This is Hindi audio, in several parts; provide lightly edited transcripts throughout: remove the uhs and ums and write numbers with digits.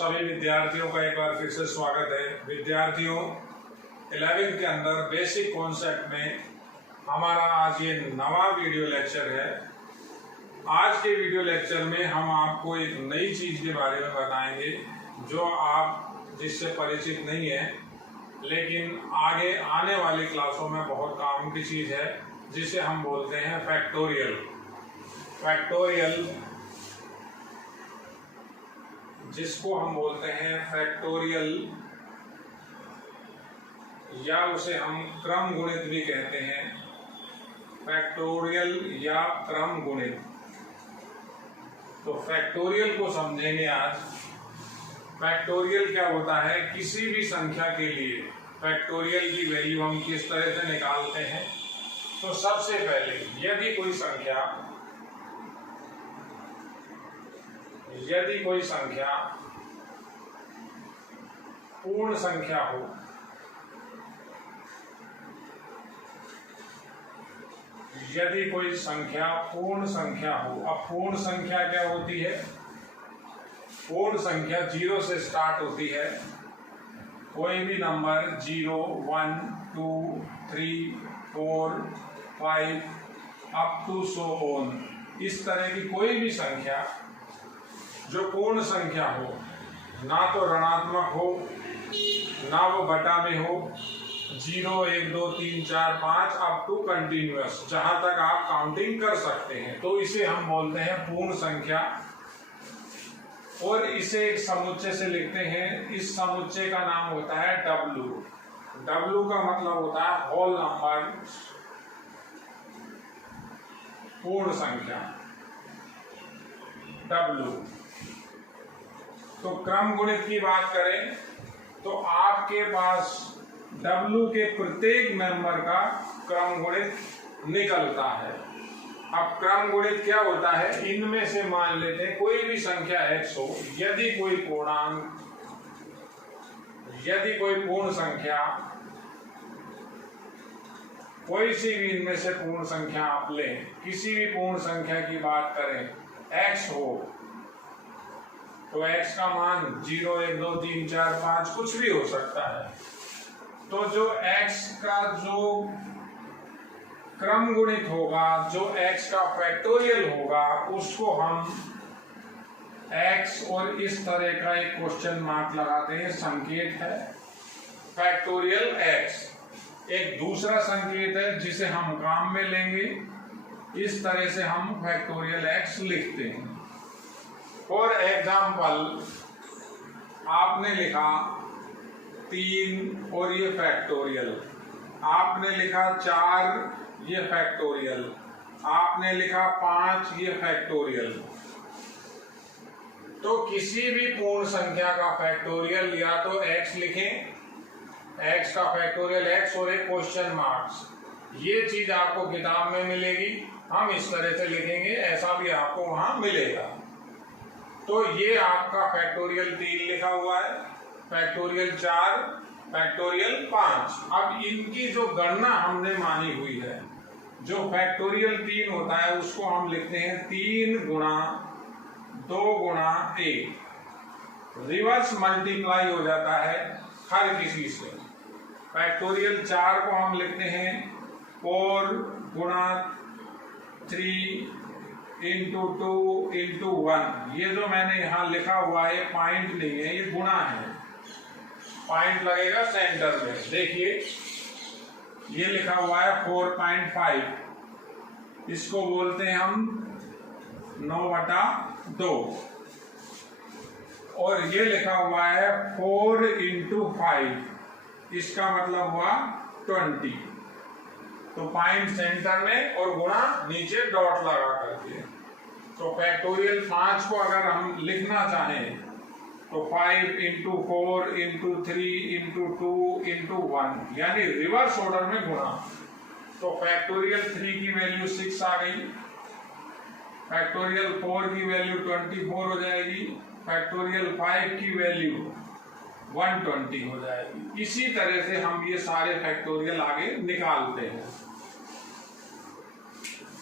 सभी विद्यार्थियों का एक बार फिर से स्वागत है। विद्यार्थियों 11वीं के अंदर बेसिक कॉन्सेप्ट में हमारा आज ये नवा वीडियो लेक्चर है। आज के वीडियो लेक्चर में हम आपको एक नई चीज के बारे में बताएंगे जो आप जिससे परिचित नहीं है, लेकिन आगे आने वाली क्लासों में बहुत काम की चीज है, जिसे हम बोलते हैं फैक्टोरियल। फैक्टोरियल जिसको हम बोलते हैं फैक्टोरियल या उसे हम क्रम गुणित भी कहते हैं। फैक्टोरियल या क्रम गुणित। तो फैक्टोरियल को समझेंगे आज। फैक्टोरियल क्या होता है, किसी भी संख्या के लिए फैक्टोरियल की वैल्यू हम किस तरह से निकालते हैं। तो सबसे पहले यदि कोई संख्या पूर्ण संख्या हो, यदि कोई संख्या पूर्ण संख्या हो। अब पूर्ण संख्या क्या होती है? पूर्ण संख्या 0 से स्टार्ट होती है। कोई भी number 0, 1, 2, 3, 4, 5 up to so on, इस तरह की कोई भी संख्या जो पूर्ण संख्या हो, ना तो ऋणात्मक हो ना वो बटा में हो। 0, 1, 2, 3, 4, 5 अप टू कंटिन्यूअस, जहां तक आप काउंटिंग कर सकते हैं, तो इसे हम बोलते हैं पूर्ण संख्या। और इसे एक समुच्चय से लिखते हैं। इस समुच्चय का नाम होता है W। W का मतलब होता है होल नंबर, पूर्ण संख्या W। तो क्रम गुणित की बात करें तो आपके पास W के प्रत्येक मेंबर का क्रम गुणित निकलता है। अब क्रम गुणित क्या होता है, इनमें से मान लेते हैं कोई भी संख्या x हो, यदि कोई पूर्ण संख्या, कोई सी भी इनमें से पूर्ण संख्या आप लें, किसी भी पूर्ण संख्या की बात करें, x हो, तो x का मान 0, 1, 2, 3, 4, 5 कुछ भी हो सकता है। तो जो x का जो क्रम गुणित होगा, जो x का फैक्टोरियल होगा, उसको हम x और इस तरह का एक क्वेश्चन मार्क लगाते हैं, संकेत है फैक्टोरियल x। एक दूसरा संकेत है जिसे हम काम में लेंगे, इस तरह से हम फैक्टोरियल x लिखते हैं। फॉर एग्जाम्पल, आपने लिखा 3 और ये फैक्टोरियल, आपने लिखा 4 ये फैक्टोरियल, आपने लिखा 5 ये फैक्टोरियल। तो किसी भी पूर्ण संख्या का फैक्टोरियल या तो x लिखें, x का फैक्टोरियल x और एक क्वेश्चन मार्क्स। ये चीज आपको किताब में मिलेगी, हम इस तरह से लिखेंगे, ऐसा भी आपको वहां मिलेगा। तो ये आपका फैक्टोरियल 3 लिखा हुआ है, फैक्टोरियल 4, फैक्टोरियल 5। अब इनकी जो गणना हमने मानी हुई है, जो फैक्टोरियल 3 होता है उसको हम लिखते हैं 3 गुणा 2 गुणा 1। रिवर्स मल्टीप्लाई हो जाता है हर किसी से। फैक्टोरियल 4 को हम लिखते हैं 4 गुणा 3 इंटू 2 इंटू 1। ये जो मैंने यहाँ लिखा हुआ है पॉइंट नहीं है, ये गुणा है। पॉइंट लगेगा सेंटर में। देखिए ये लिखा हुआ है 4.5, इसको बोलते हैं हम 9/2। और ये लिखा हुआ है 4 इंटू 5, इसका मतलब हुआ 20। तो पॉइंट सेंटर में और गुणा नीचे डॉट लगा करके। तो फैक्टोरियल 5 को अगर हम लिखना चाहें तो 5 इंटू 4 इंटू 3 इंटू 2 इंटू 1, यानी रिवर्स ऑर्डर में गुणा। तो फैक्टोरियल 3 की वैल्यू 6 आ गई, फैक्टोरियल 4 की वैल्यू 24 हो जाएगी, फैक्टोरियल 5 की वैल्यू 120 हो जाएगी। इसी तरह से हम ये सारे फैक्टोरियल आगे निकालते हैं।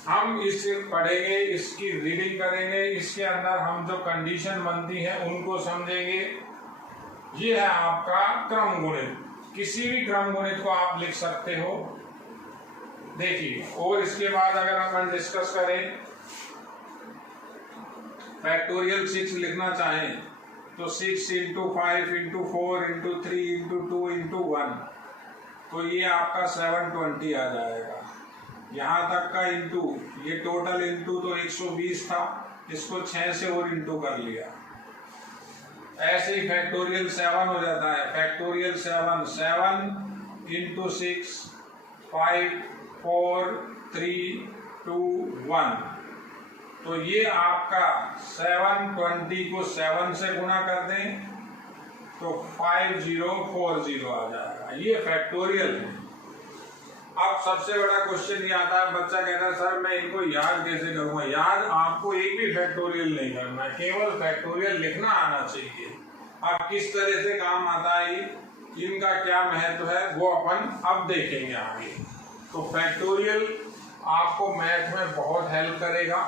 हम इसे पढ़ेंगे, इसकी रीडिंग करेंगे, इसके अंदर हम जो कंडीशन बनती है उनको समझेंगे। ये है आपका क्रम गुणित, किसी भी क्रम गुणित को आप लिख सकते हो। देखिए, और इसके बाद अगर अपन डिस्कस करें फैक्टोरियल 6 लिखना चाहें तो 6 into 5 into 4 into 3 into 2 into 1, तो ये आपका 720 आ जाएगा। यहाँ तक का इंटू, ये टोटल इंटू तो 120 था, इसको 6 से और इंटू कर लिया। ऐसे ही फैक्टोरियल 7 हो जाता है। फैक्टोरियल 7 इंटू 6 5 4 3 2 1, तो ये आपका 720 को 7 से गुणा कर दें तो 5040 आ जाएगा। ये फैक्टोरियल है। अब सबसे बड़ा क्वेश्चन ये आता है, बच्चा कहता है सर मैं इनको याद कैसे करूंगा। याद आपको एक भी फैक्टोरियल नहीं करना है, केवल फैक्टोरियल लिखना आना चाहिए। अब किस तरह से काम आता है, इनका क्या महत्व है वो अपन अब देखेंगे आगे। तो फैक्टोरियल आपको मैथ में बहुत हेल्प करेगा।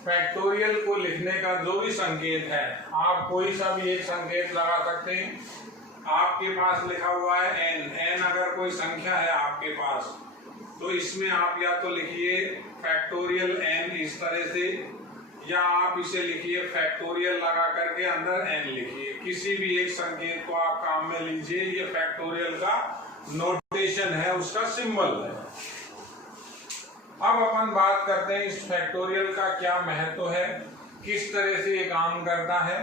फैक्टोरियल को लिखने का जो भी संकेत है, आप कोई सा भी एक संकेत लगा सकते हैं। आपके पास लिखा हुआ है n अगर कोई संख्या है आपके पास, तो इसमें आप या तो लिखिए फैक्टोरियल n इस तरह से, या आप इसे लिखिए फैक्टोरियल लगा करके अंदर n लिखिए। किसी भी एक संकेत को आप काम में लीजिए, ये फैक्टोरियल का नोटेशन है, उसका सिंबल है। अब अपन बात करते हैं इस फैक्टोरियल का क्या महत्व है, किस तरह से ये काम करता है।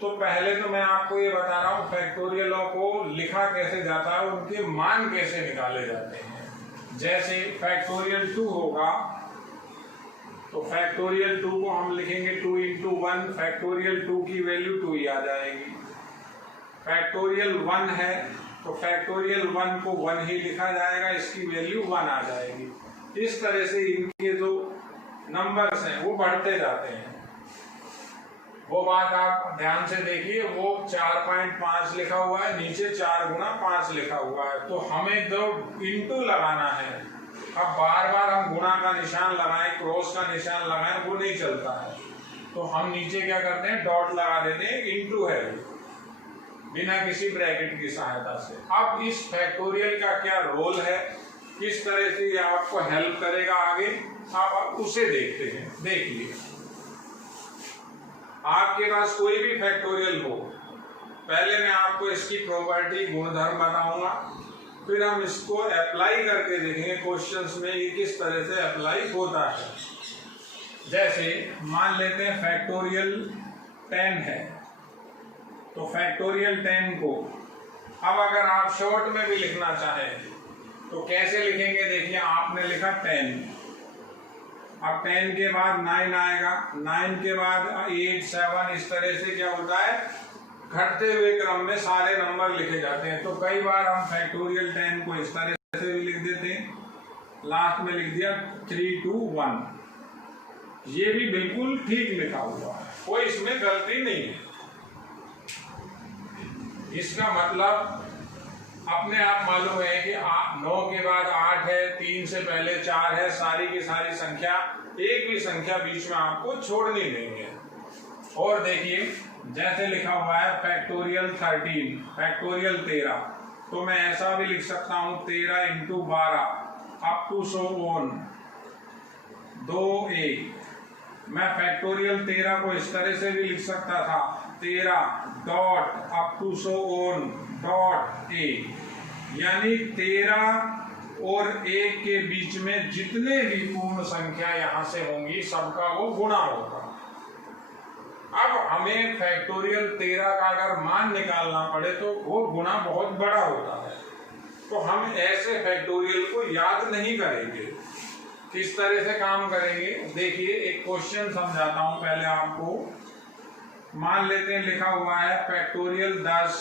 तो पहले तो मैं आपको ये बता रहा हूँ फैक्टोरियलों को लिखा कैसे जाता है, उनके मान कैसे निकाले जाते हैं। जैसे फैक्टोरियल 2 होगा तो फैक्टोरियल 2 को हम लिखेंगे 2 इंटू 1, फैक्टोरियल 2 की वैल्यू 2 ही आ जाएगी। फैक्टोरियल 1 है तो फैक्टोरियल 1 को 1 ही लिखा जाएगा, इसकी वैल्यू 1 आ जाएगी। इस तरह से इनके जो नंबर्स हैं वो बढ़ते जाते हैं। वो बात आप ध्यान से देखिए, वो 4.5 लिखा हुआ है, नीचे 4 गुना 5 लिखा हुआ है, तो हमें जो इंटू लगाना है। अब बार बार हम गुणा का निशान लगाएं, क्रॉस का निशान लगाएं, वो नहीं चलता है। तो हम नीचे क्या करते हैं, डॉट लगा देते हैं, इंटू है बिना किसी ब्रैकेट की सहायता से। अब इस फैक्टोरियल का क्या रोल है, किस तरह से ये आपको हेल्प करेगा आगे, आप उसे देखते हैं। देखिए, आपके पास कोई भी फैक्टोरियल हो, पहले मैं आपको इसकी प्रॉपर्टी गुणधर्म बताऊंगा, फिर हम इसको अप्लाई करके देखेंगे क्वेश्चंस में ये किस तरह से अप्लाई होता है। जैसे मान लेते हैं फैक्टोरियल 10 है, तो फैक्टोरियल 10 को अब अगर आप शॉर्ट में भी लिखना चाहें तो कैसे लिखेंगे। देखिए, आपने लिखा 10, अब 10 के बाद 9 आएगा, 9 के बाद 8 7, इस तरह से क्या होता है, घटते हुए क्रम में सारे नंबर लिखे जाते हैं। तो कई बार हम फैक्टोरियल 10 को इस तरह से भी लिख देते हैं, लास्ट में लिख दिया 3 2 1, ये भी बिल्कुल ठीक लिखा हुआ है, कोई इसमें गलती नहीं है। इसका मतलब अपने आप मालूम है कि 9 के बाद 8 है, 3 से पहले 4 है, सारी की सारी संख्या, एक भी संख्या बीच में आपको छोड़नी नहीं है। और देखिए, जैसे लिखा हुआ है फैक्टोरियल 13, फैक्टोरियल 13, तो मैं ऐसा भी लिख सकता हूं 13 into 12 up to so on 2 1। मैं फैक्टोरियल 13 को इस तरह से भी लिख सकता था 13 dot up to so on dot 1, यानी 13 और 1 के बीच में जितने भी पूर्ण संख्या यहां से होंगी सबका वो गुणा होगा। अब हमें फैक्टोरियल 13 का अगर मान निकालना पड़े तो वो गुणा बहुत बड़ा होता है, तो हम ऐसे फैक्टोरियल को याद नहीं करेंगे। किस तरह से काम करेंगे, देखिए एक क्वेश्चन समझाता हूं पहले आपको। मान लेते हैं लिखा हुआ है फैक्टोरियल 10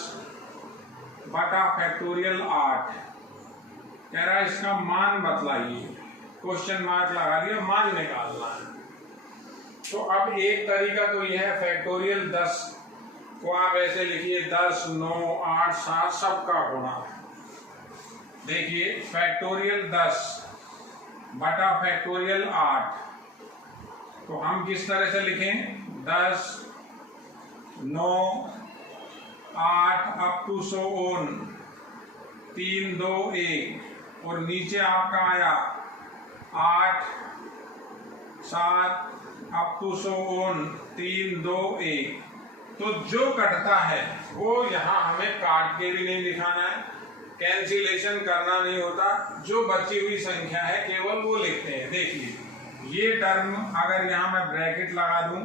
बटा फैक्टोरियल 8, कह रहा है इसका मान बतलाइए, क्वेश्चन मार्क लगा दिया, मान निकालना है। तो अब एक तरीका तो यह है फैक्टोरियल 10 को आप ऐसे लिखिए 10 9 8 7 सबका गुणा। देखिए फैक्टोरियल 10 बटा फैक्टोरियल 8। तो हम किस तरह से लिखें? 10, 9, 8 अप टू 100 3, 2, 1 और नीचे आपका आया 8, 7 अप टू 100 3, 2, 1। तो जो कटता है वो यहाँ हमें काट के भी नहीं दिखाना है, कैंसिलेशन करना नहीं होता, जो बची हुई संख्या है केवल वो लिखते हैं। देखिए ये टर्म अगर यहाँ मैं ब्रैकेट लगा दूं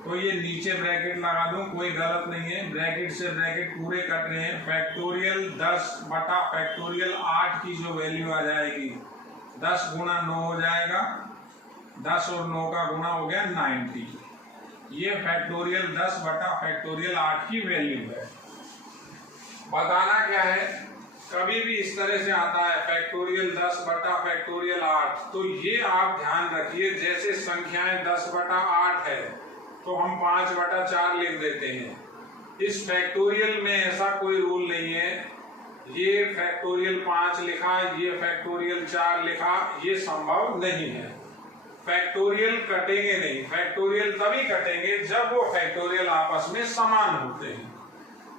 तो ये नीचे ब्रैकेट लगा दूं, कोई गलत नहीं है, ब्रैकेट से ब्रैकेट पूरे कट रहे हैं। फैक्टोरियल 10 बटा फैक्टोरियल 8 की जो वैल्यू आ जाएगी 10 गुना 9 हो जाएगा, 10 और 9 का गुना हो गया 90। ये फैक्टोरियल 10 बटा फैक्टोरियल 8 की वैल्यू है। बताना क्या है, कभी भी इस तरह से आता है फैक्टोरियल 10 बटा फैक्टोरियल 8, तो ये आप ध्यान रखिए, जैसे संख्याएं 10 बटा 8 है तो हम 5 बटा 4 लिख देते हैं। इस फैक्टोरियल में ऐसा कोई रूल नहीं है, ये फैक्टोरियल 5 लिखा, ये फैक्टोरियल 4 लिखा, ये संभव नहीं है। फैक्टोरियल कटेंगे नहीं, फैक्टोरियल तभी कटेंगे जब वो फैक्टोरियल आपस में समान होते हैं।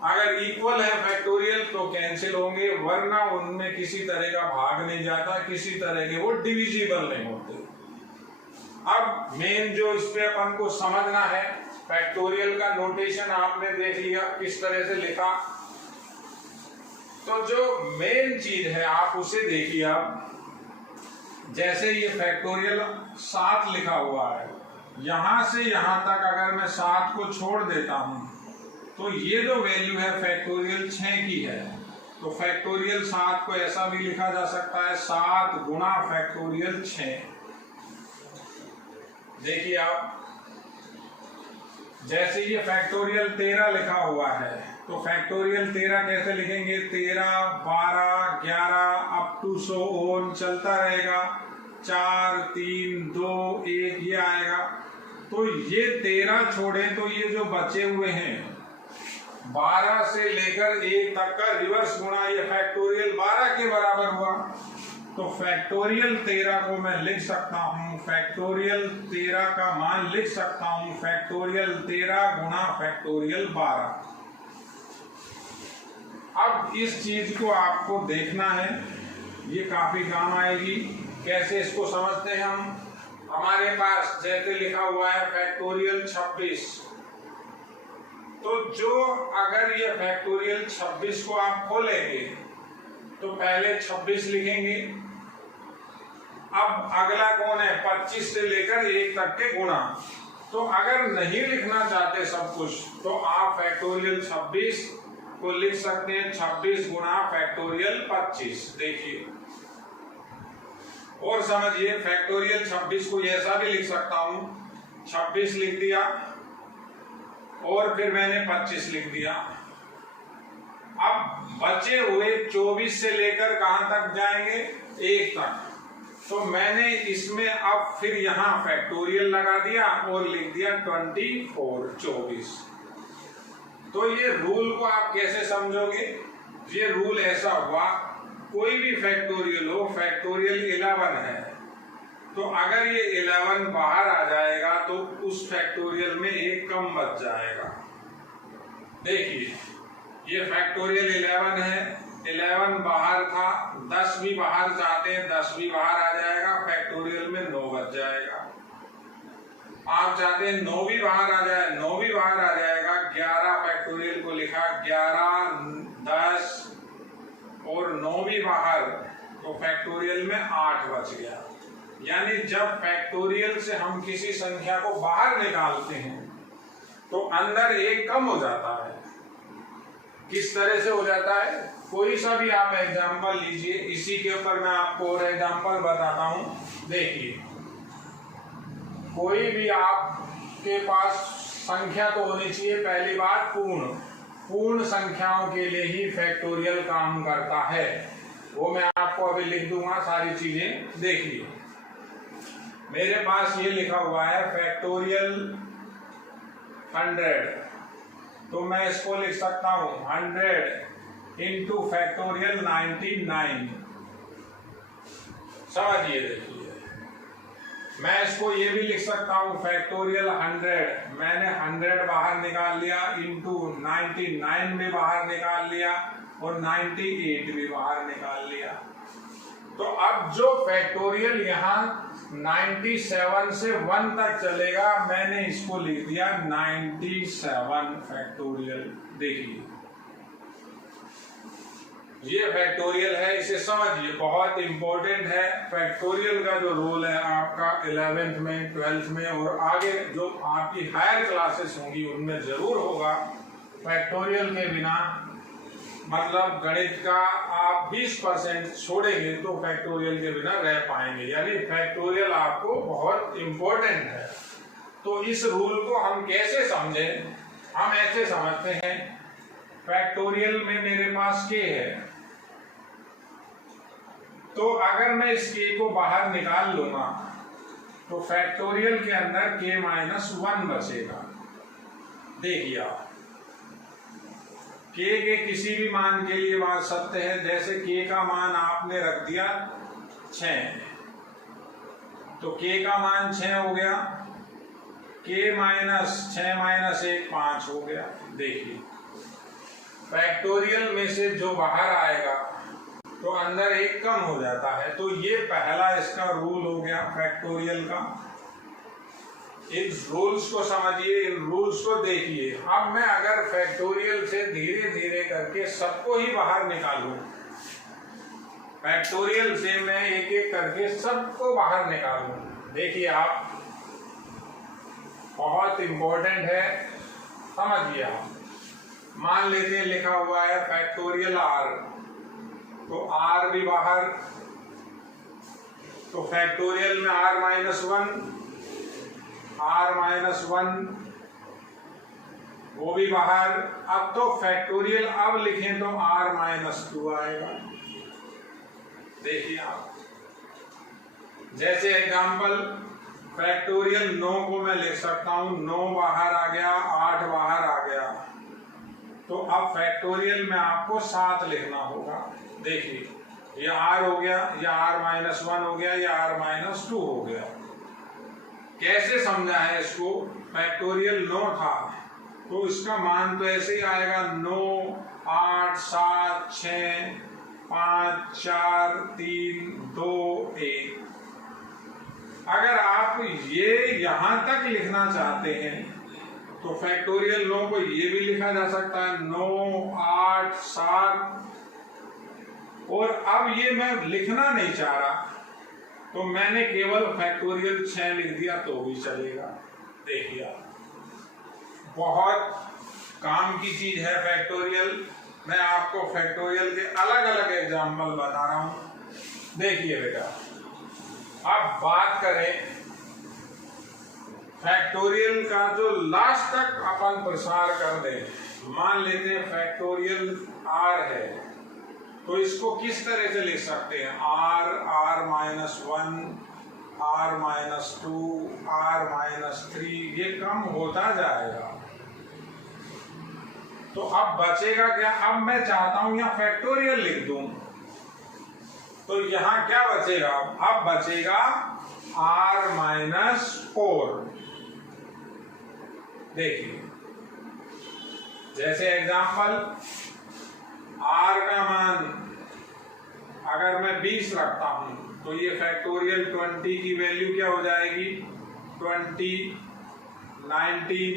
अगर इक्वल है फैक्टोरियल तो कैंसिल होंगे, वरना उनमें किसी तरह का भाग नहीं जाता, किसी तरह के वो डिविजिबल नहीं होते। अब मेन जो इस पे अपन को समझना है, फैक्टोरियल का नोटेशन आपने देख लिया किस तरह से लिखा, तो जो मेन चीज है आप उसे देखिए। आप जैसे ये फैक्टोरियल 7 लिखा हुआ है, यहां से यहां तक अगर मैं 7 को छोड़ देता हूं तो ये जो वैल्यू है फैक्टोरियल 6 की है। तो फैक्टोरियल 7 को ऐसा भी लिखा जा सकता है 7 गुना फैक्टोरियल 6। देखिए आप, जैसे ये फैक्टोरियल 13 लिखा हुआ है तो फैक्टोरियल 13 कैसे लिखेंगे? 13, 12, 11 अप टू 100 चलता रहेगा, 4, 3, 2, 1 ये आएगा। तो ये 13 छोड़े तो ये जो बचे हुए हैं 12 से लेकर 1 तक का रिवर्स गुणा, ये फैक्टोरियल 12 के बराबर हुआ। तो फैक्टोरियल 13 को मैं लिख सकता हूं, फैक्टोरियल 13 का मान लिख सकता हूं फैक्टोरियल 13 गुणा फैक्टोरियल 12। अब इस चीज को आपको देखना है, ये काफी काम आएगी। कैसे इसको समझते हैं हम? हमारे पास जैसे लिखा हुआ है फैक्टोरियल 26, तो जो अगर ये फैक्टोरियल 26 को आप खोलेंगे तो पहले 26 लिखेंगे। अब अगला कौन है? 25 से लेकर 1 तक के गुणा। तो अगर नहीं लिखना चाहते सब कुछ तो आप फैक्टोरियल 26 को लिख सकते हैं 26 गुणा फैक्टोरियल 25। देखिए और समझिए, फैक्टोरियल 26 को ऐसा भी लिख सकता हूं, 26 लिख दिया और फिर मैंने 25 लिख दिया। अब बचे हुए 24 से लेकर कहां तक जाएंगे? 1 तक। तो मैंने इसमें अब फिर यहां फैक्टोरियल लगा दिया और लिख दिया 24। तो ये रूल को आप कैसे समझोगे? ये रूल ऐसा हुआ, कोई भी फैक्टोरियल हो, फैक्टोरियल 11 है, तो अगर ये 11 बाहर आ जाएगा तो उस फैक्टोरियल में 1 कम बच जाएगा। देखिए ये फैक्टोरियल 11 है, 11 बाहर था, 10 भी बाहर चाहते हैं 10 भी बाहर आ जाएगा, फैक्टोरियल में 9 बच जाएगा। आप चाहते हैं 9 भी बाहर आ जाए, 9 भी बाहर आ जाएगा। 11 फैक्टोरियल को लिखा, 11, 10 और 9 भी बाहर, तो फैक्टोरियल में 8 बच गया। यानी जब फैक्टोरियल से हम किसी संख्या को बाहर निकालते हैं तो अंदर 1 कम हो जाता है। किस तरह से हो जाता है? कोई सा भी आप एग्जाम्पल लीजिए, इसी के ऊपर मैं आपको और एग्जाम्पल बताता हूं। देखिए कोई भी आपके पास संख्या तो होनी चाहिए, पहली बात पूर्ण संख्याओं के लिए ही फैक्टोरियल काम करता है। वो मैं आपको अभी लिख दूंगा सारी चीजें। देखिए मेरे पास ये लिखा हुआ है फैक्टोरियल 100, तो मैं इसको लिख सकता हूं 100 इंटू फैक्टोरियल 99। समझिए, देखिए मैं इसको ये भी लिख सकता हूँ फैक्टोरियल 100, मैंने 100 बाहर निकाल लिया इंटू 99 भी बाहर निकाल लिया और 98 भी बाहर निकाल लिया। तो अब जो फैक्टोरियल यहाँ 97 से 1 तक चलेगा, मैंने इसको लिख दिया 97 फैक्टोरियल। देखिए ये फैक्टोरियल है, इसे समझिए, बहुत इंपॉर्टेंट है। फैक्टोरियल का जो रोल है आपका 11th में, 12th में और आगे जो आपकी हायर क्लासेस होंगी उनमें जरूर होगा। फैक्टोरियल के बिना मतलब गणित का आप 20% छोड़ेंगे तो फैक्टोरियल के बिना रह पाएंगे, यानी फैक्टोरियल आपको बहुत इंपॉर्टेंट है। तो इस रूल को हम कैसे समझें? हम ऐसे समझते हैं, फैक्टोरियल में मेरे पास k है, तो अगर मैं इस k को बाहर निकाल लूंगा तो फैक्टोरियल के अंदर k-1 बचेगा। देखिए आप k के किसी भी मान के लिए बात सत्य है। जैसे k का मान आपने रख दिया 6, तो k का मान 6 हो गया, k-6 - 1 5 हो गया। देखिए फैक्टोरियल में से जो बाहर आएगा तो अंदर 1 कम हो जाता है। तो ये पहला इसका रूल हो गया फैक्टोरियल का। इन रूल्स को समझिए, इन रूल्स को देखिए। अब मैं अगर फैक्टोरियल से धीरे धीरे करके सबको ही बाहर निकालूं, फैक्टोरियल से मैं एक एक करके सबको बाहर निकालूं, देखिए आप, बहुत इंपॉर्टेंट है, समझिए आप। मान लीजिए लिखा हुआ है फैक्टोरियल r, तो r भी बाहर, तो फैक्टोरियल में r-1 वो भी बाहर। अब तो फैक्टोरियल अब लिखें तो r-2 आएगा। देखिए आप, जैसे एग्जांपल फैक्टोरियल 9 को मैं लिख सकता हूं, 9 बाहर आ गया, 8 बाहर आ गया, तो अब फैक्टोरियल में आपको 7 लिखना होगा। देखिए ये r हो गया, या r-1 हो गया, या r-2 हो गया। कैसे समझा है इसको? फैक्टोरियल 9 था तो इसका मान तो ऐसे ही आएगा, 9, 8, 7, 6, 5, 4, 3, 2, 1। अगर आप ये यहां तक लिखना चाहते हैं तो फैक्टोरियल 9 को ये भी लिखा जा सकता है, 9, 8, 7। और अब ये मैं लिखना नहीं चाह रहा तो मैंने केवल फैक्टोरियल 6 लिख दिया तो भी चलेगा। देखिए बहुत काम की चीज है फैक्टोरियल। मैं आपको फैक्टोरियल के अलग अलग एग्जाम्पल बता रहा हूं। देखिए बेटा, अब बात करें फैक्टोरियल का, जो लास्ट तक अपन प्रसार कर दें। मान लेते हैं फैक्टोरियल r है, तो इसको किस तरह से लिख सकते हैं? r-1, r-2, r-3, ये कम होता जाएगा। तो अब बचेगा क्या? अब मैं चाहता हूं यहां फैक्टोरियल लिख दूं, तो यहां क्या बचेगा? अब बचेगा r-4। देखिए जैसे एग्जांपल, r का मान अगर मैं 20 रखता हूं तो ये फैक्टोरियल 20 की वैल्यू क्या हो जाएगी? 20, 19,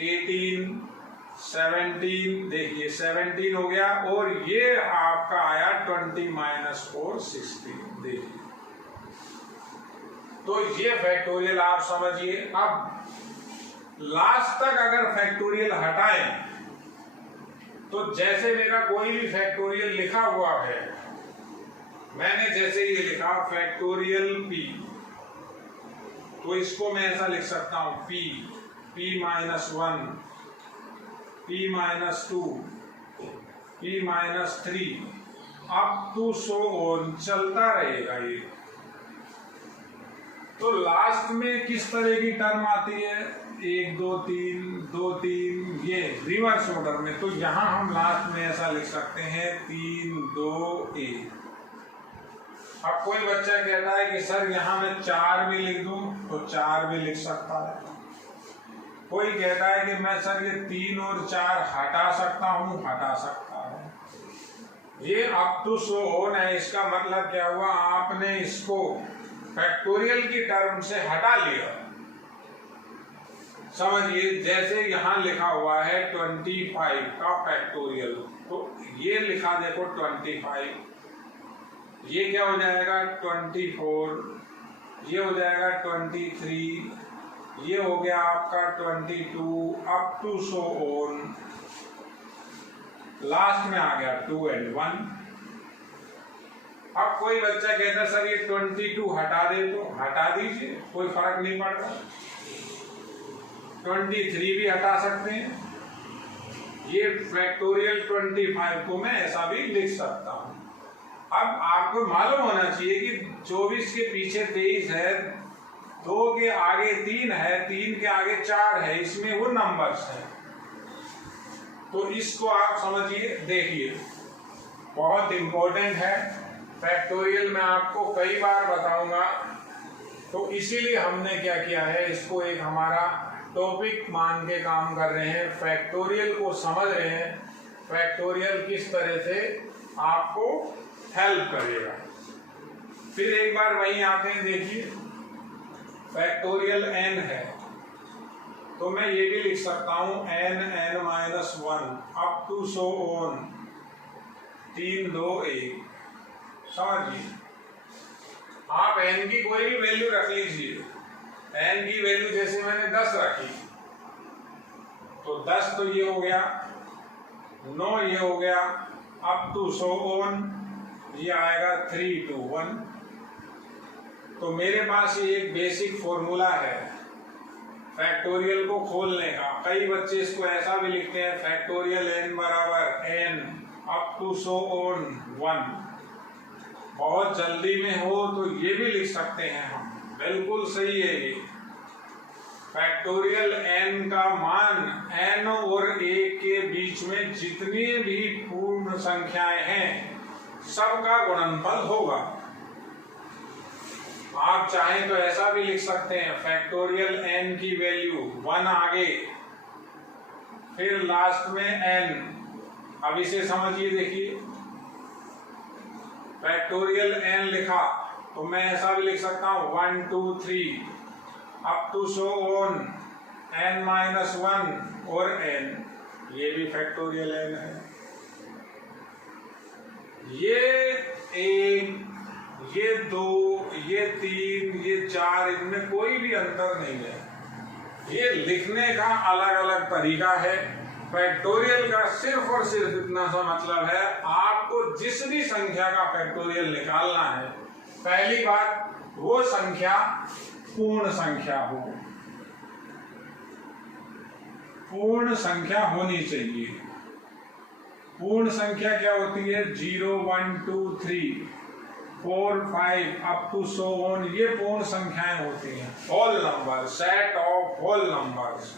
18, 17। देखिए 17 हो गया, और ये आपका आया 20 - 4, 16। देखिए तो ये फैक्टोरियल आप समझिए। अब लास्ट तक अगर फैक्टोरियल हटाएं तो जैसे मेरा कोई भी फैक्टोरियल लिखा हुआ है, मैंने जैसे ये लिखा फैक्टोरियल p, तो इसको मैं ऐसा लिख सकता हूं p, p-1, p-2, p-3 up to so on चलता रहेगा ये। तो लास्ट में किस तरह की टर्म आती है? 1, 2, 3, 2, 3, ये रिवर्स ऑर्डर में। तो यहां हम लास्ट में ऐसा लिख सकते हैं 3, 2, 1। अब कोई बच्चा कहता है कि सर यहाँ मैं 4 भी लिख दूं तो 4 भी लिख सकता है। कोई कहता है कि मैं सर ये 3 और 4 हटा सकता हूँ, हटा सकता है। ये अप टू सो ऑन है। इसका मतलब क्या हुआ, आपने इसको फैक्टोरियल की टर्म से हटा लिया। समझिए, जैसे यहाँ लिखा हुआ है 25 का फैक्टोरियल, तो ये लिखा देखो 25, ये क्या हो जाएगा 24, ये हो जाएगा 23, ये हो गया आपका 22, up to so on, last में आ गया 2 and 1। अब कोई बच्चा कहता है सर ये 22 हटा दे, तो हटा दीजिए, कोई फर्क नहीं पड़ रहा। 23 भी हटा सकते हैं। ये फैक्टोरियल 25 को मैं ऐसा भी लिख सकता हूं। अब आपको मालूम होना चाहिए कि 24 के पीछे 23 है, 2 के आगे 3 है, 3 के आगे 4 है, इसमें वो नंबर्स हैं। तो इसको आप समझिए, देखिए, बहुत इंपॉर्टेंट है। फैक्टोरियल मैं आपको कई बार बताऊंगा, तो इसीलिए हमने क्या किया है, इसको एक हमारा टॉपिक मान के काम कर रहे हैं। फैक्टोरियल को समझ रहे हैं, फैक्टोरियल किस तरह से आपको हेल्प करेगा। फिर एक बार वहीं आते हैं, देखिए फैक्टोरियल n है, तो मैं ये भी लिख सकता हूं n-1 up to so on 3 2 1। समझिए, आप n की कोई भी वैल्यू रख लीजिए। n की वैल्यू जैसे मैंने 10 रखी, तो 10 तो ये हो गया, 9 ये हो गया, अप टू सो ऑन ये आएगा 3 2 1। तो मेरे पास ये एक बेसिक फॉर्मूला है फैक्टोरियल को खोलने का। कई बच्चे इसको ऐसा भी लिखते हैं, फैक्टोरियल n बराबर n up to so on 1। बहुत जल्दी में हो तो ये भी लिख सकते हैं हम, बिल्कुल सही है ये। फैक्टोरियल n का मान n और 1 के बीच में जितनी भी पूर्ण संख्याएं हैं सबका गुणनफल होगा। आप चाहें तो ऐसा भी लिख सकते हैं, फैक्टोरियल n की वैल्यू 1 आगे, फिर लास्ट में n। अब इसे समझिए, देखिए फैक्टोरियल n लिखा तो मैं ऐसा भी लिख सकता हूं 1 2 3 up to so on n-1 और n, ये भी फैक्टोरियल n है। ये 1, ये 2, ये 3, ये 4, इनमें कोई भी अंतर नहीं है। ये लिखने का अलग अलग तरीका है। फैक्टोरियल का सिर्फ और सिर्फ इतना सा मतलब है, आपको जिस भी संख्या का फैक्टोरियल निकालना है, पहली बात वो संख्या पूर्ण संख्या हो, पूर्ण संख्या होनी चाहिए। पूर्ण संख्या क्या होती है, 0 1 2 3 4 5 अप टू सो ऑन, ये पूर्ण संख्याएं होती हैं। Whole number, set of whole numbers,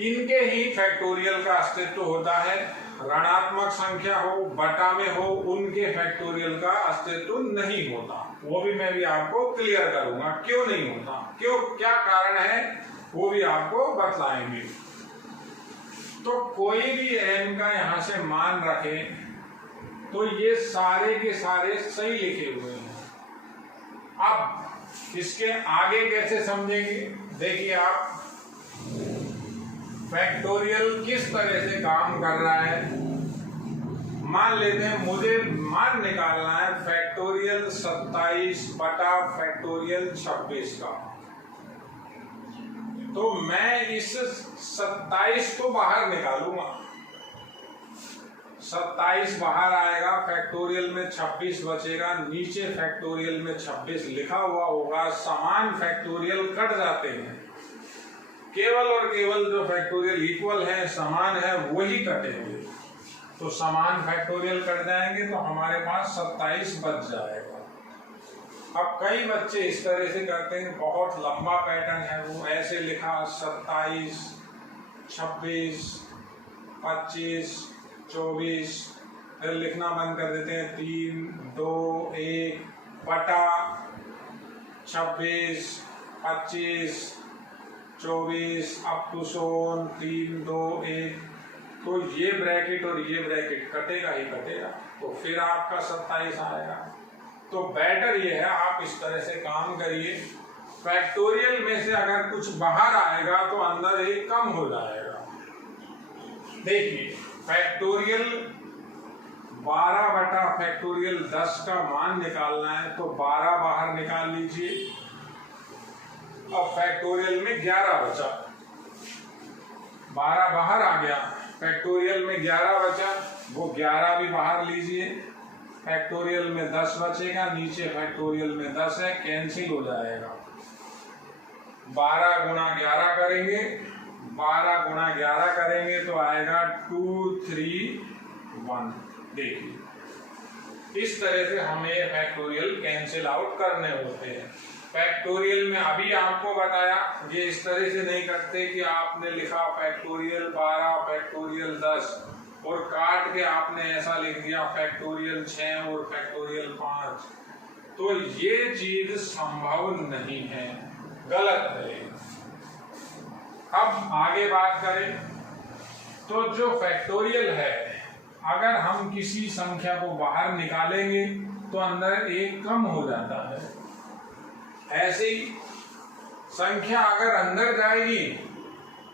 इनके ही फैक्टोरियल का अस्तित्व होता है। ऋणात्मक संख्या हो, बटा में हो, उनके फैक्टोरियल का अस्तित्व नहीं होता। वो भी मैं भी आपको क्लियर करूंगा क्यों नहीं होता, क्यों, क्या कारण है, वो भी आपको बतलाएंगे। तो कोई भी n का यहां से मान रखे तो ये सारे के सारे सही लिखे हुए हैं। अब इसके आगे कैसे समझेंगे, देखिए आप फैक्टोरियल किस तरह से काम कर रहा है। मान लेते हैं मुझे मान निकालना है फैक्टोरियल 27 बटा फैक्टोरियल 26 का, तो मैं इस 27 को बाहर निकालूंगा। 27 बाहर आएगा, फैक्टोरियल में 26 बचेगा, नीचे फैक्टोरियल में 26 लिखा हुआ होगा। समान फैक्टोरियल कट जाते हैं, केवल और केवल जो फैक्टोरियल इक्वल है, समान है, वही कटेंगे। तो समान फैक्टोरियल कट जाएंगे तो हमारे पास 27 बच जाएगा। अब कई बच्चे इस तरह से करते हैं, बहुत लंबा पैटर्न है, वो ऐसे लिखा 27 26 25 24 फिर लिखना बंद कर देते हैं 3, 2, 1 बटा 26, 25, 24 अप टू 100 3, 2, 1। तो ये ब्रैकेट और ये ब्रैकेट कटेगा ही कटेगा, तो फिर आपका 27 आएगा। तो बेटर ये है आप इस तरह से काम करिए, फैक्टोरियल में से अगर कुछ बाहर आएगा तो अंदर एक कम हो जाएगा। देखिए फैक्टोरियल 12 बटा फैक्टोरियल 10 का मान निकालना है, तो 12 बाहर निकाल लीजिए। अब फैक्टोरियल में 11 बचा, 12 बाहर आ गया, फैक्टोरियल में 11 बचा, वो 11 भी बाहर लीजिए। फैक्टोरियल में 10 बचेगा, नीचे फैक्टोरियल में 10 है, कैंसिल हो जाएगा। 12 गुणा 11 करेंगे, 12 गुणा 11 करेंगे तो आएगा 2, 3, 1। देखिए इस तरह से हमें फैक्टोरियल कैंसिल आउट करने होते हैं। फैक्टोरियल में अभी आपको बताया ये इस तरह से नहीं करते कि आपने लिखा फैक्टोरियल 12 फैक्टोरियल 10 और काट के आपने ऐसा लिख दिया फैक्टोरियल 6 और फैक्टोरियल 5। तो ये चीज संभव नहीं है, गलत है। अब आगे बात करें तो जो फैक्टोरियल है, अगर हम किसी संख्या को बाहर निकालेंगे तो अंदर एक कम हो जाता है। ऐसी संख्या अगर अंदर जाएगी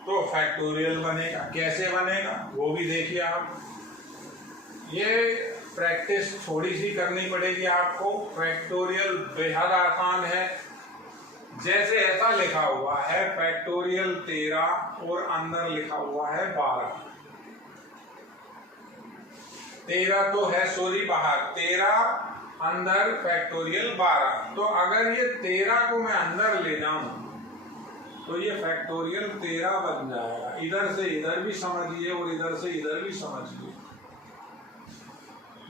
तो फैक्टोरियल बनेगा। कैसे बनेगा वो भी देखिए आप। ये प्रैक्टिस थोड़ी सी करनी पड़ेगी आपको। फैक्टोरियल बेहद आसान है। जैसे ऐसा लिखा हुआ है फैक्टोरियल 13 और अंदर लिखा हुआ है 12। 13 तो है सॉरी बाहर, 13 अंदर फैक्टोरियल 12। तो अगर ये 13 को मैं अंदर ले जाऊं तो ये फैक्टोरियल 13 बन जाएगा। इधर से इधर भी समझिए और इधर से इधर भी समझिए।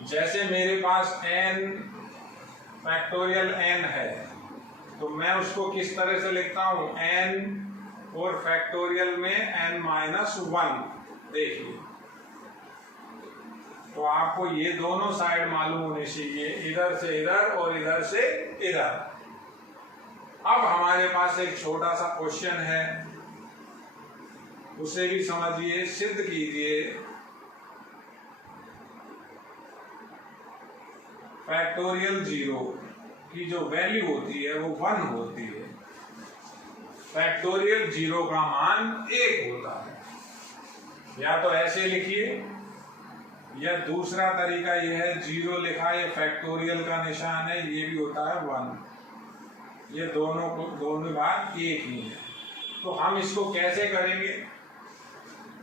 जैसे मेरे पास n फैक्टोरियल n है तो मैं उसको किस तरह से लिखता हूं, n और फैक्टोरियल में n-1। देखिए तो आपको ये दोनों साइड मालूम होनी चाहिए, इधर से इधर और इधर से इधर। अब हमारे पास एक छोटा सा क्वेश्चन है, उसे भी समझिए, सिद्ध कीजिए। फैक्टोरियल 0 की जो वैल्यू होती है वो 1 होती है। फैक्टोरियल 0 का मान 1 होता है। या तो ऐसे लिखिए या दूसरा तरीका यह है 0 लिखा है, फैक्टोरियल का निशान है, ये भी होता है 1। ये दोनों बात एक ही है। तो हम इसको कैसे करेंगे,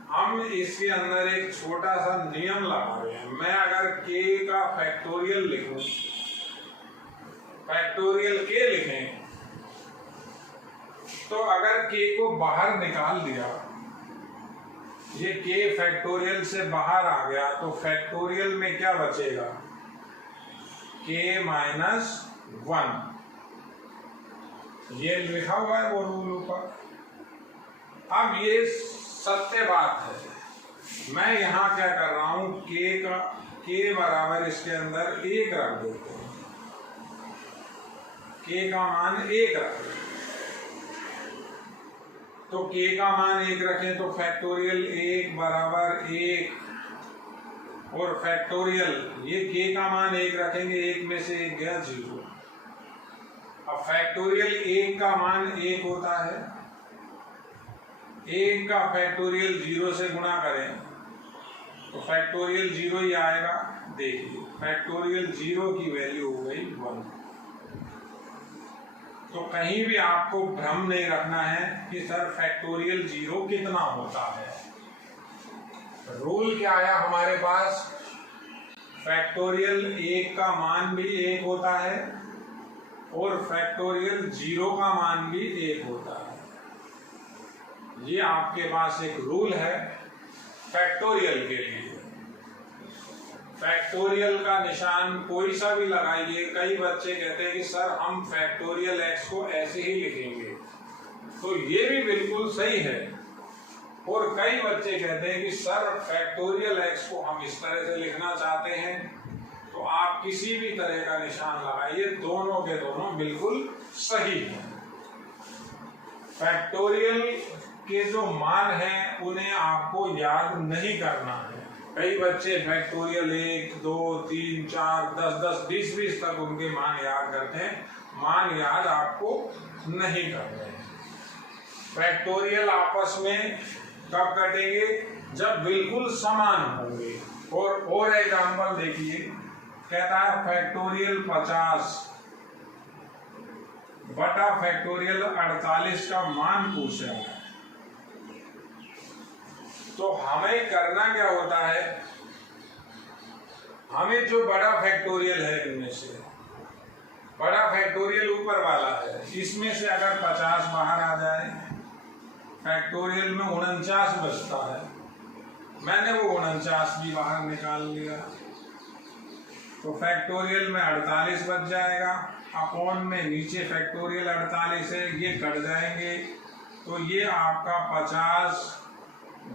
हम इसके अंदर एक छोटा सा नियम लगा रहे हैं। मैं अगर k का फैक्टोरियल लिखूं, फैक्टोरियल k लिखें, तो अगर k को बाहर निकाल दिया, ये k फैक्टोरियल से बाहर आ गया, तो फैक्टोरियल में क्या बचेगा, k-1। ये लिखा हुआ है वो रूल ऊपर। अब ये सत्य बात है। मैं यहां क्या कर रहा हूं, k बराबर इसके अंदर 1 रख देते हैं। k का मान 1 रख देते हैं। तो k का मान 1 रखें तो फैक्टोरियल 1 बराबर 1 और फैक्टोरियल ये k का मान 1 रखेंगे, 1 में से 1 गया 0। अब फैक्टोरियल 1 का मान 1 होता है, 1 का फैक्टोरियल 0 से गुणा करें तो फैक्टोरियल 0 ही आएगा। देखिए फैक्टोरियल 0 की वैल्यू हो गई 1। तो कहीं भी आपको भ्रम नहीं रखना है कि सर फैक्टोरियल 0 कितना होता है। रूल क्या आया हमारे पास, फैक्टोरियल 1 का मान भी 1 होता है और फैक्टोरियल 0 का मान भी 1 होता है। ये आपके पास एक रूल है फैक्टोरियल के लिए। फैक्टोरियल का निशान कोई सा भी लगाइए। कई बच्चे कहते हैं कि सर हम फैक्टोरियल x को ऐसे ही लिखेंगे, तो ये भी बिल्कुल सही है। और कई बच्चे कहते हैं कि सर फैक्टोरियल एक्स को हम इस तरह से लिखना चाहते हैं, तो आप किसी भी तरह का निशान लगाइए, दोनों के दोनों बिल्कुल सही हैं। फैक्टोरियल के जो मान हैं उन्हें आपको याद नहीं करना है। कई बच्चे फैक्टोरियल 1, 2, 3, 4, 10, 20 तक उनके मान याद करते हैं, मान याद आपको नहीं करते हैं। फैक्टोरियल आपस में कब कटेंगे? जब बिल्कुल समान होंगे। और एग्जाम्पल देखिए, कहता है फैक्टोरियल 50 बटा फैक्टोरियल 48 का मान पूछ रहा है। तो हमें करना क्या होता है, हमें जो बड़ा फैक्टोरियल है इनमें से बड़ा फैक्टोरियल ऊपर वाला है, इसमें से अगर 50 बाहर आ जाए, फैक्टोरियल में 49 बचता है, मैंने वो 49 भी बाहर निकाल लिया, तो फैक्टोरियल में 48 बच जाएगा। अपॉन में नीचे फैक्टोरियल 48 है, ये कट जाएंगे, तो ये आपका 50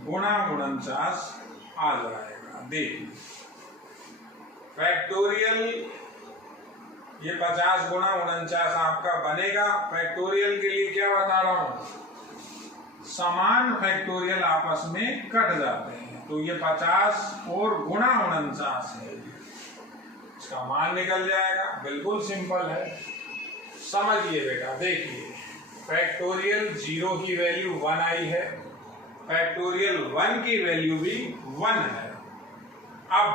गुणा 49 आ जाएगा। देखिए फैक्टोरियल ये 50 गुणा 49 आपका बनेगा। फैक्टोरियल के लिए क्या बता रहा हूं, समान फैक्टोरियल आपस में कट जाते हैं, तो ये 50 और गुणा 49 है, इसका मान निकल जाएगा। बिल्कुल सिंपल है, समझिए बेटा। देखिए फैक्टोरियल 0 की वैल्यू 1 आई है, फैक्टोरियल 1 की वैल्यू भी 1 है। अब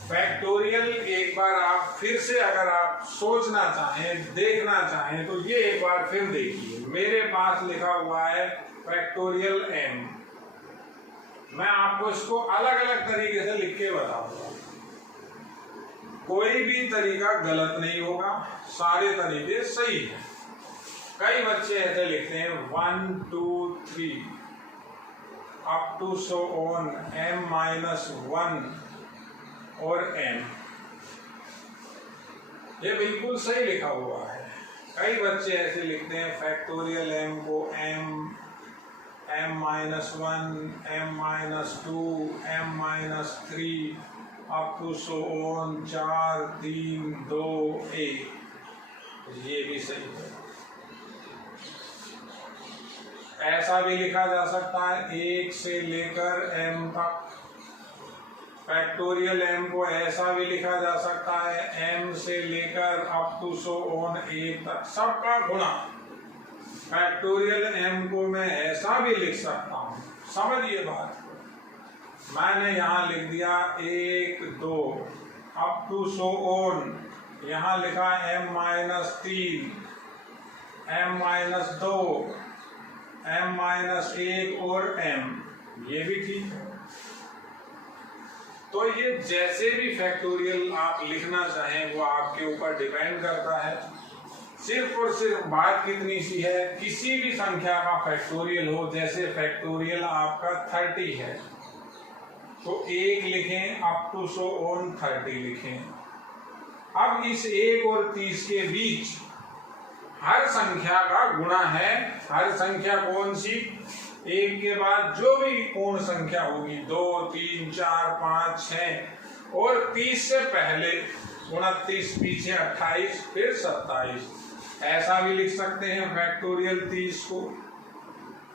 फैक्टोरियल एक बार आप फिर से अगर आप सोचना चाहें, देखना चाहें, तो ये एक बार फिर देखिए। मेरे पास लिखा हुआ है फैक्टोरियल m, मैं आपको इसको अलग अलग तरीके से लिख के बताऊंगा, कोई भी तरीका गलत नहीं होगा, सारे तरीके सही हैं। कई बच्चे ऐसे लिखते हैं 1, 2, 3 up to so on m-1 और m, ये बिल्कुल सही लिखा हुआ है। कई बच्चे ऐसे लिखते हैं फैक्टोरियल m को m-1, m-2, m-3 up to so on 4, 3, 2, 1, ये भी सही है। ऐसा भी लिखा जा सकता है 1 से लेकर m तक। फैक्टोरियल m को ऐसा भी लिखा जा सकता है m से लेकर अप टू सो ऑन 1 तक, सबका गुणा। फैक्टोरियल m को मैं ऐसा भी लिख सकता हूं, समझिए बात। मैंने यहां लिख दिया 1, 2 अप टू सो ऑन, यहां लिखा m-3, m-2, m-1 और m, ये भी ठीक है। तो ये जैसे भी फैक्टोरियल आप लिखना चाहें वो आपके ऊपर डिपेंड करता है। सिर्फ और सिर्फ बात कितनी सी है, किसी भी संख्या का फैक्टोरियल हो, जैसे फैक्टोरियल आपका 30 है तो 1 लिखें अप टू सो ऑन 30 लिखें। अब इस 1 और 30 के बीच हर संख्या का गुणा है। हर संख्या कौन सी? 1 के बाद जो भी पूर्ण संख्या होगी, 2, 3, 4, 5, 6 और 30 से पहले 29, पीछे 28, फिर 27। ऐसा भी लिख सकते हैं फैक्टोरियल 30 को,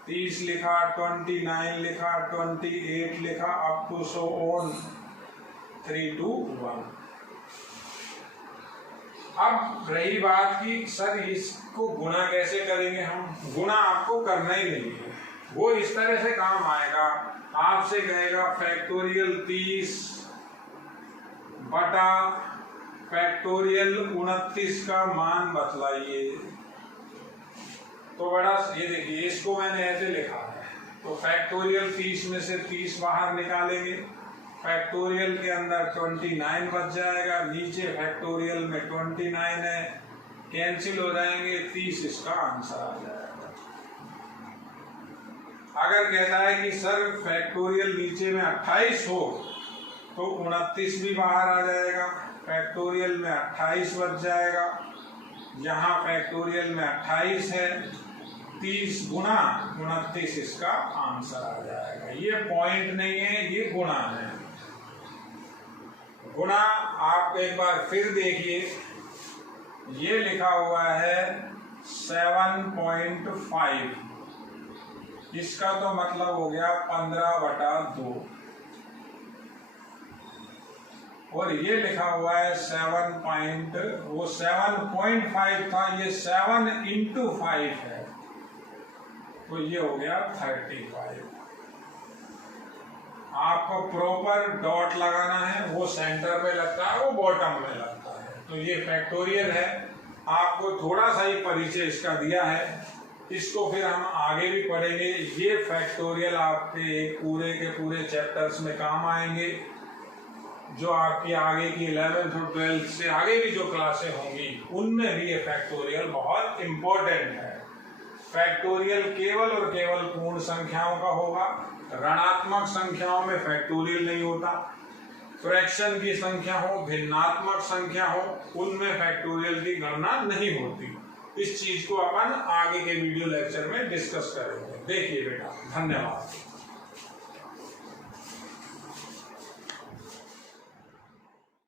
30 लिखा, 29 लिखा, 28 लिखा, अप टू सो ऑन 3, 2, 1। अब रही बात कि सर इसको गुणा कैसे करेंगे हम, गुणा आपको करना ही नहीं है, वो इस तरह से काम आएगा। आपसे कहेगा फैक्टोरियल 30 बटा फैक्टोरियल 29 का मान बतलाइए। तो बड़ा ये देखिए, इसको मैंने ऐसे लिखा है, तो फैक्टोरियल 30 में से 30 बाहर निकालेंगे, फैक्टोरियल के अंदर 29 बच जाएगा, नीचे फैक्टोरियल में 29 है, कैंसिल हो जाएंगे, 30 इसका आंसर आ जाएगा। अगर कहता है कि सर फैक्टोरियल नीचे में 28 हो तो 29 भी बाहर आ जाएगा, फैक्टोरियल में 28 बच जाएगा, यहाँ फैक्टोरियल में 28 है, 30 गुना 29 इसका आंसर आ जाएगा। ये पॉइंट नहीं है, ये गुना है। गुना आप एक बार फिर देखिए, ये लिखा हुआ है 7.5, इसका तो मतलब हो गया 15/2, और ये लिखा हुआ है 7.5 था, ये 7 × 5 है, तो ये हो गया 35। आपको प्रॉपर डॉट लगाना है, वो सेंटर में लगता है, वो बॉटम में लगता है। तो ये फैक्टोरियल है, आपको थोड़ा सा ही परिचय इसका दिया है, इसको फिर हम आगे भी पढ़ेंगे। ये फैक्टोरियल आपके पूरे के पूरे चैप्टर्स में काम आएंगे, जो आपकी आगे की 11th और 12th से आगे भी जो क्लासें होंगी उनमें भी ये फैक्टोरियल बहुत इंपॉर्टेंट है। फैक्टोरियल केवल और केवल पूर्ण संख्याओं का होगा, ऋणात्मक संख्याओं में फैक्टोरियल नहीं होता। फ्रैक्शन की संख्या हो, भिन्नात्मक संख्या हो, उनमें फैक्टोरियल की गणना नहीं होती। इस चीज को अपन आगे के वीडियो लेक्चर में डिस्कस करेंगे। देखिए बेटा, धन्यवाद।